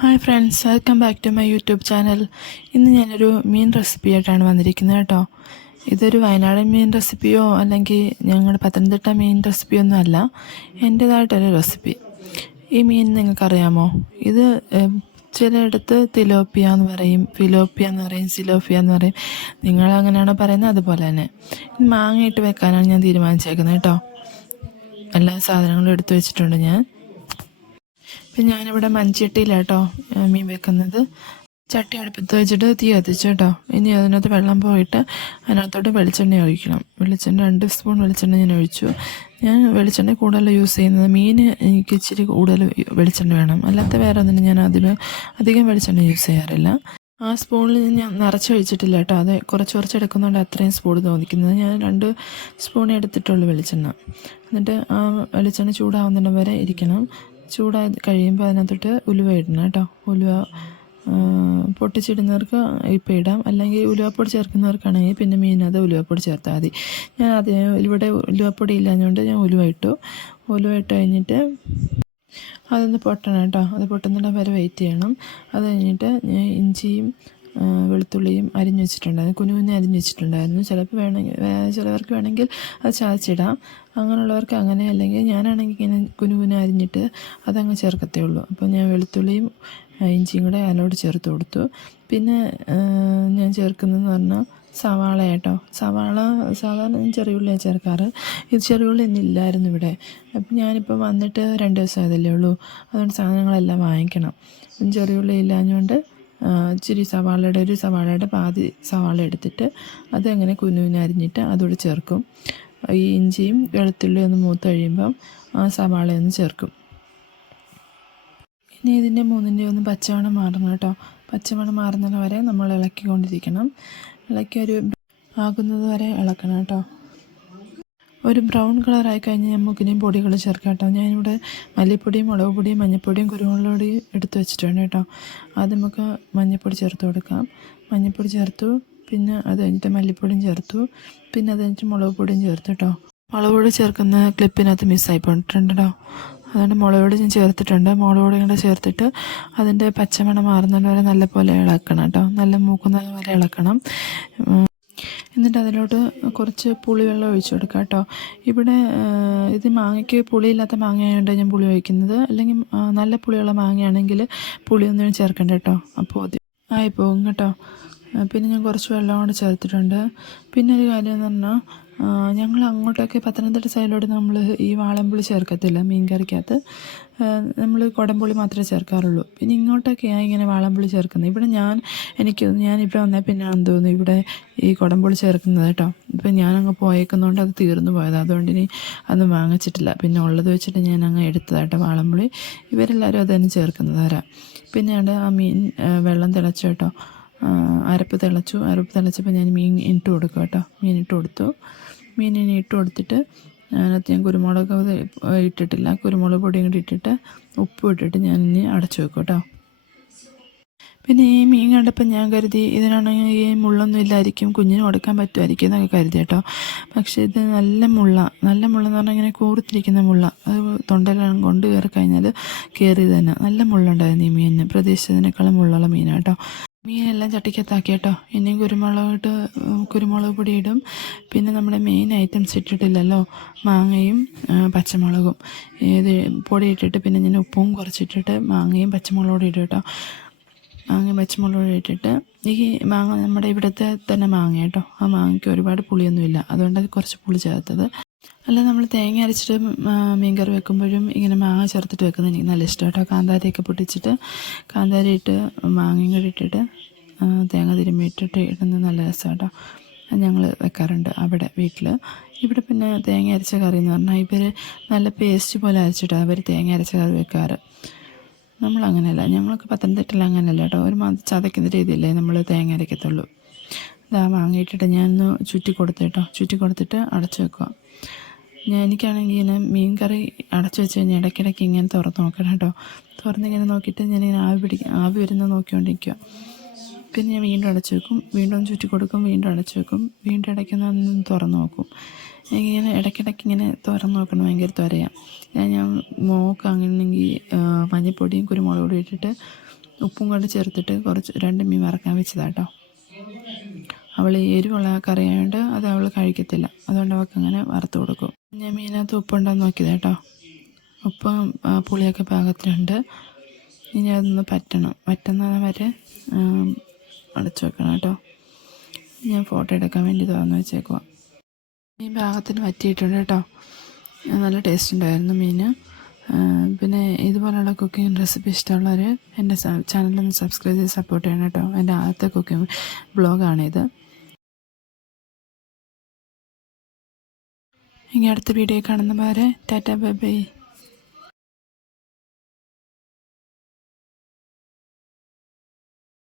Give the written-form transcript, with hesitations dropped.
Hi friends, welcome back to my YouTube channel. ഇന്ന് ഞാനൊരു മീൻ recipe ആയിട്ടാണ് വന്നിരിക്കുന്നത് കേട്ടോ. ഇതൊരു വയനാടൻ മീൻ റെസിപ്പിയോ അല്ലെങ്കിൽ ഞങ്ങളുടെ പത്തനംതിട്ട മീൻ റെസിപ്പിയോ ഒന്നും അല്ല, എൻ്റേതായിട്ടൊരു റെസിപ്പി. ഈ മീൻ നിങ്ങൾക്കറിയാമോ? ഇത് ചിലയിടത്ത് തിലോപ്പിയ എന്ന് പറയും, ഫിലോപ്പിയ എന്ന് പറയും, സിലോപ്പിയ എന്ന് പറയും. നിങ്ങളങ്ങനെയാണോ പറയുന്നത്? അതുപോലെ തന്നെ മാങ്ങയിട്ട് വെക്കാനാണ് ഞാൻ തീരുമാനിച്ചേക്കുന്നത് കേട്ടോ. എല്ലാ സാധനങ്ങളും എടുത്തു വെച്ചിട്ടുണ്ട് ഞാൻ. ഇപ്പം ഞാനിവിടെ മൺചട്ടിയിലാട്ടോ മീൻ വെക്കുന്നത്. ചട്ടി അടുപ്പത്ത് വെച്ചിട്ട് തീ കത്തിച്ചു കേട്ടോ. ഇനി അതിനകത്ത് വെള്ളം പോയിട്ട് അതിനകത്തോട്ട് വെളിച്ചെണ്ണ ഒഴിക്കണം. 2 സ്പൂൺ വെളിച്ചെണ്ണ ഞാൻ ഒഴിച്ചു. ഞാൻ വെളിച്ചെണ്ണ കൂടുതൽ യൂസ് ചെയ്യുന്നത് എനിക്ക് ഇച്ചിരി കൂടുതൽ വെളിച്ചെണ്ണ വേണം, അല്ലാത്ത വേറെ ഒന്നിനും ഞാൻ അധികം വെളിച്ചെണ്ണ യൂസ് ചെയ്യാറില്ല. ആ സ്പൂണിൽ ഞാൻ നിറച്ചൊഴിച്ചിട്ടില്ല കേട്ടോ, അത് കുറച്ച് എടുക്കുന്നതുകൊണ്ട് അത്രയും സ്പൂൺ തോന്നിക്കുന്നത്. ഞാൻ 2 സ്പൂൺ എടുത്തിട്ടുള്ളൂ വെളിച്ചെണ്ണ. എന്നിട്ട് ആ വെളിച്ചെണ്ണ ചൂടാവുന്നിടം വരെ ഇരിക്കണം. ചൂടായി കഴിയുമ്പോൾ അതിനകത്തോട്ട് ഉലുവ ഇടണം കേട്ടോ. ഉലുവ പൊട്ടിച്ചിടുന്നവർക്ക് ഇപ്പം ഇടാം, അല്ലെങ്കിൽ ഉലുവപ്പൊടി ചേർക്കുന്നവർക്കാണെങ്കിൽ പിന്നെ മീനത് ഉലുവപ്പൊടി ചേർത്താൽ മതി. ഞാൻ ഇവിടെ ഉലുവപ്പൊടി ഇല്ലാഞ്ഞുകൊണ്ട് ഞാൻ ഉലുവ ഇട്ട് കഴിഞ്ഞിട്ട് അതൊന്ന് പൊട്ടണം കേട്ടോ. അത് പൊട്ടുന്നിടം വരെ വെയിറ്റ് ചെയ്യണം. അത് കഴിഞ്ഞിട്ട് ഞാൻ ഇഞ്ചിയും വെളുത്തുള്ളിയും അരിഞ്ഞു വെച്ചിട്ടുണ്ടായിരുന്നു, കുനുകുനെ അരിഞ്ഞു വെച്ചിട്ടുണ്ടായിരുന്നു. ചിലവർക്ക് വേണമെങ്കിൽ അത് ചതച്ചിടാം, അങ്ങനെയുള്ളവർക്ക് അങ്ങനെ. അല്ലെങ്കിൽ ഞാനാണെങ്കിൽ ഇങ്ങനെ കുനുകുനെ അരിഞ്ഞിട്ട് അതങ്ങ് ചേർക്കത്തേ ഉള്ളൂ. അപ്പോൾ ഞാൻ വെളുത്തുള്ളിയും ഇഞ്ചിയും കൂടെ അതിനോട് ചേർത്ത് കൊടുത്തു. പിന്നെ ഞാൻ ചേർക്കുന്നതെന്ന് പറഞ്ഞാൽ സവാള കേട്ടോ. സവാള സാധാരണ ഞാൻ ചെറിയുള്ളിയാണ് ചേർക്കാറ്. ഇത് ചെറിയുള്ളി ഇന്നില്ലായിരുന്നു ഇവിടെ. അപ്പം ഞാനിപ്പോൾ വന്നിട്ട് 2 ദിവസം ആയതല്ലേ ഉള്ളൂ, അതുകൊണ്ട് സാധനങ്ങളെല്ലാം വാങ്ങിക്കണം. ചെറിയുള്ളി ഇല്ലാഞ്ഞുകൊണ്ട് ഇച്ചിരി ഒരു സവാളയുടെ പാതി സവാള എടുത്തിട്ട് അതങ്ങനെ കുനുകുനെ അരിഞ്ഞിട്ട് അതോടെ ചേർക്കും. ഈ ഇഞ്ചിയും വെളുത്തുള്ളിയും ഒന്ന് മൂത്ത് കഴിയുമ്പം ആ സവാളയൊന്ന് ചേർക്കും. ഇനി ഇതിൻ്റെ മൂന്നിൻ്റെ പച്ചമണം മാറണം കേട്ടോ. പച്ചമണം മാറുന്നത് വരെ നമ്മൾ ഇളക്കിക്കൊണ്ടിരിക്കണം. ആകുന്നത് വരെ ഇളക്കണം കേട്ടോ. ഒരു ബ്രൗൺ കളറായി കഴിഞ്ഞ് നമുക്കിനിയും പൊടികൾ ചേർക്കാം കേട്ടോ. ഞാനിവിടെ മല്ലിപ്പൊടിയും, മുളക് പൊടിയും, മഞ്ഞൾപ്പൊടിയും, കുരുമുളക് പൊടിയും എടുത്ത് വെച്ചിട്ടുണ്ട് കേട്ടോ. അത് നമുക്ക് മഞ്ഞൾപ്പൊടി ചേർത്ത് കൊടുക്കാം. മഞ്ഞൾപ്പൊടി ചേർത്തു, പിന്നെ അത് കഴിഞ്ഞിട്ട് മല്ലിപ്പൊടിയും ചേർത്തു, പിന്നെ അത് കഴിഞ്ഞിട്ട് മുളക് പൊടിയും ചേർത്തു കേട്ടോ. മുളക് പൊടി ചേർക്കുന്ന ക്ലിപ്പിനകത്ത് മിസ്സായി പോയിട്ടുണ്ട് കേട്ടോ. അതുകൊണ്ട് മുളക് പൊടി ഞാൻ ചേർത്തിട്ടുണ്ട്. മുളക് പൊടി കൂടെ ചേർത്തിട്ട് അതിൻ്റെ പച്ചമണം മാറുന്നത് വരെ നല്ലപോലെ ഇളക്കണം കേട്ടോ. നല്ല മൂക്കുന്നത് വരെ ഇളക്കണം. എന്നിട്ട് അതിലോട്ട് കുറച്ച് പുളിവെള്ളം ഒഴിച്ചു കൊടുക്കാം കേട്ടോ. ഇവിടെ ഇത് മാങ്ങയ്ക്ക് പുളിയില്ലാത്ത മാങ്ങയായതുകൊണ്ട് ഞാൻ പുളി ഒഴിക്കുന്നത്. അല്ലെങ്കിൽ നല്ല പുളിയുള്ള മാങ്ങയാണെങ്കിൽ പുളിയൊന്നും ചേർക്കണ്ട കേട്ടോ, അപ്പോൾ ആയിപ്പോകും കേട്ടോ. പിന്നെ ഞാൻ കുറച്ച് വെള്ളം കൂടെ ചേർത്തിട്ടുണ്ട്. പിന്നെ ഒരു കാര്യം എന്ന് പറഞ്ഞാൽ, ഞങ്ങൾ അങ്ങോട്ടൊക്കെ പത്തനംതിട്ട സൈഡിലോട്ട് നമ്മൾ ഈ വാളൻപുളി ചേർക്കത്തില്ല മീൻ കറിക്കകത്ത്. നമ്മൾ കുടംപുളി മാത്രമേ ചേർക്കാറുള്ളൂ. പിന്നെ ഇങ്ങോട്ടൊക്കെയാണ് ഇങ്ങനെ വാളൻപുളി ചേർക്കുന്നത്. ഇവിടെ ഞാനിവിടെ വന്നാൽ പിന്നെയാണെന്ന് തോന്നുന്നു ഇവിടെ ഈ കുടംപുളി ചേർക്കുന്നത് കേട്ടോ. ഇപ്പം ഞാനങ്ങ് പോയേക്കുന്നതുകൊണ്ട് അത് തീർന്നു പോയത്, അതുകൊണ്ട് ഇനി അതൊന്നും വാങ്ങിച്ചിട്ടില്ല. പിന്നെ ഉള്ളത് വെച്ചിട്ട് ഞാൻ അങ്ങ് എടുത്തതാട്ടോ വാളൻപുളി. ഇവരെല്ലാവരും അതുതന്നെ ചേർക്കുന്നതാരാ. പിന്നെയാണ് ആ മീൻ വെള്ളം തിളച്ചു കേട്ടോ. അരപ്പ് തിളച്ചപ്പോൾ ഞാൻ മീൻ ഇട്ട് കൊടുക്കും കേട്ടോ. മീനിനെ ഇട്ട് കൊടുത്തിട്ട് അതിനകത്ത് ഞാൻ കുരുമുളക് ഇട്ടിട്ടില്ല, കുരുമുളക് പൊടിയും കൂടി ഇട്ടിട്ട് ഉപ്പും ഇട്ടിട്ട് ഞാൻ ഇനി അടച്ചു വെക്കും കേട്ടോ. പിന്നെ ഈ മീൻ കണ്ടപ്പോൾ ഞാൻ കരുതി ഇതിനാണെങ്കിൽ ഈ മുള്ളൊന്നും ഇല്ലായിരിക്കും, കുഞ്ഞിന് കൊടുക്കാൻ പറ്റുമായിരിക്കും എന്നൊക്കെ കരുതി കേട്ടോ. പക്ഷേ ഇത് നല്ല മുള്ളെന്ന് പറഞ്ഞാൽ ഇങ്ങനെ കൂർത്തിരിക്കുന്ന മുള്ള. അത് തൊണ്ടയിലാണ് കൊണ്ട് കയറി കഴിഞ്ഞാൽ കയറി തന്നെ നല്ല മുള്ളുണ്ടായിരുന്നു ഈ മീനിന്. പ്രതീക്ഷിച്ചതിനേക്കാളും മുള്ളുള്ള മീനാണ് കേട്ടോ. മീനെല്ലാം ചട്ടിക്കകത്താക്കി കേട്ടോ. ഇനിയും കുരുമുളക് പൊടി ഇടും. പിന്നെ നമ്മുടെ മെയിൻ ഐറ്റംസ് ഇട്ടിട്ടില്ലല്ലോ, മാങ്ങയും പച്ചമുളകും. ഇത് പൊടി ഇട്ടിട്ട് പിന്നെ ഞാൻ ഉപ്പും കുറച്ചിട്ടിട്ട് മാങ്ങയും പച്ചമുളകും ഇടും കേട്ടോ. മാങ്ങയും പച്ചമുളകും ഇട്ടിട്ട് ഈ മാങ്ങ നമ്മുടെ ഇവിടുത്തെ തന്നെ മാങ്ങ കേട്ടോ. ആ മാങ്ങയ്ക്ക് ഒരുപാട് പുളിയൊന്നുമില്ല, അതുകൊണ്ട് അത് കുറച്ച് പുളി ചേർത്തത്. അല്ല, നമ്മൾ തേങ്ങ അരച്ചിട്ട് മീൻകറി വെക്കുമ്പോഴും ഇങ്ങനെ മാങ്ങ ചേർത്തിട്ട് വെക്കുന്നത് എനിക്ക് നല്ല ഇഷ്ടം കേട്ടോ. കാന്താരിയൊക്കെ പൊട്ടിച്ചിട്ട് കാന്താരി ഇട്ട് മാങ്ങയും കൂടി ഇട്ടിട്ട് തേങ്ങ തിരുമ്മിയിട്ടിട്ട് ഇടുന്നത് നല്ല രസമാണ് കേട്ടോ. ഞങ്ങൾ വെക്കാറുണ്ട് അവിടെ വീട്ടിൽ. ഇവിടെ പിന്നെ തേങ്ങ അരച്ച കറി എന്ന് പറഞ്ഞാൽ ഇവർ നല്ല പേസ്റ്റ് പോലെ അരച്ചിട്ടാണ് അവർ തേങ്ങ അരച്ച കറി വെക്കാറ്. നമ്മളങ്ങനെയല്ല, ഞങ്ങൾക്ക് പത്തനംതിട്ടയിൽ അങ്ങനെയല്ല കേട്ടോ. ഒരു ചതയ്ക്കുന്ന രീതിയിലേ നമ്മൾ തേങ്ങ അരയ്ക്കത്തുള്ളൂ. ഇതാ മാങ്ങയിട്ടിട്ട് ഞാനൊന്ന് ചുറ്റി കൊടുത്തിട്ട് അടച്ചു വെക്കുക. എനിക്കാണെങ്കിൽ ഇങ്ങനെ മീൻ കറി അടച്ചു വെച്ച് കഴിഞ്ഞാൽ ഇടയ്ക്കിടയ്ക്ക് ഇങ്ങനെ തുറന്ന് നോക്കണം കേട്ടോ. തുറന്നിങ്ങനെ നോക്കിയിട്ട് ഞാനിങ്ങനെ ആവി വരുന്നത് നോക്കിക്കൊണ്ടിരിക്കുക. പിന്നെ ഞാൻ വീണ്ടും അടച്ചു വെക്കും, വീണ്ടും ചുറ്റി കൊടുക്കും, വീണ്ടും അടച്ചു വെക്കും, വീണ്ടും ഇടയ്ക്കൊന്ന് തുറന്ന് നോക്കും. എനിക്കിങ്ങനെ ഇടയ്ക്കിടയ്ക്ക് ഇങ്ങനെ തുറന്ന് നോക്കണം, ഭയങ്കര ത്വരയാണ്. ഞാൻ മോൾക്ക് അങ്ങനെയെങ്കിൽ മഞ്ഞൾപ്പൊടിയും കുരുമുളക് പൊടിയും ഇട്ടിട്ട് ഉപ്പും കൂടെ ചേർത്തിട്ട് കുറച്ച് 2 മീൻ വറക്കാൻ വെച്ചതാട്ടോ. അവൾ എരിവുള്ള കറിയായതുകൊണ്ട് അത് അവൾ കഴിക്കത്തില്ല, അതുകൊണ്ട് അവൾക്ക് അങ്ങനെ വറുത്ത് കൊടുക്കും. ഞാൻ മീനകത്ത് ഉപ്പുണ്ടോയെന്ന് നോക്കിയത് കേട്ടോ. ഉപ്പും പുളിയൊക്കെ പാകത്തിനുണ്ട്. ഇനി അതൊന്ന് വറ്റുന്നത് വരെ അടച്ചു വെക്കണം കേട്ടോ. ഞാൻ ഫോട്ടോ എടുക്കാൻ വേണ്ടി തുറന്ന് വെച്ചേക്കുക. മീൻ പാകത്തിന് വറ്റിയിട്ടുണ്ട് കേട്ടോ. നല്ല ടേസ്റ്റ് ഉണ്ടായിരുന്നു മീൻ. പിന്നെ ഇതുപോലുള്ള കുക്കിംഗ് റെസിപ്പി ഇഷ്ടമുള്ളവർ എൻ്റെ ചാനലൊന്ന് സബ്സ്ക്രൈബ് ചെയ്ത് സപ്പോർട്ട് ചെയ്യണം കേട്ടോ. എൻ്റെ ആദ്യത്തെ കുക്കിംഗ് ബ്ലോഗാണിത്. ഇനി അടുത്ത വീഡിയോ കാണുന്ന വരെ ടാറ്റ ബൈ ബൈ.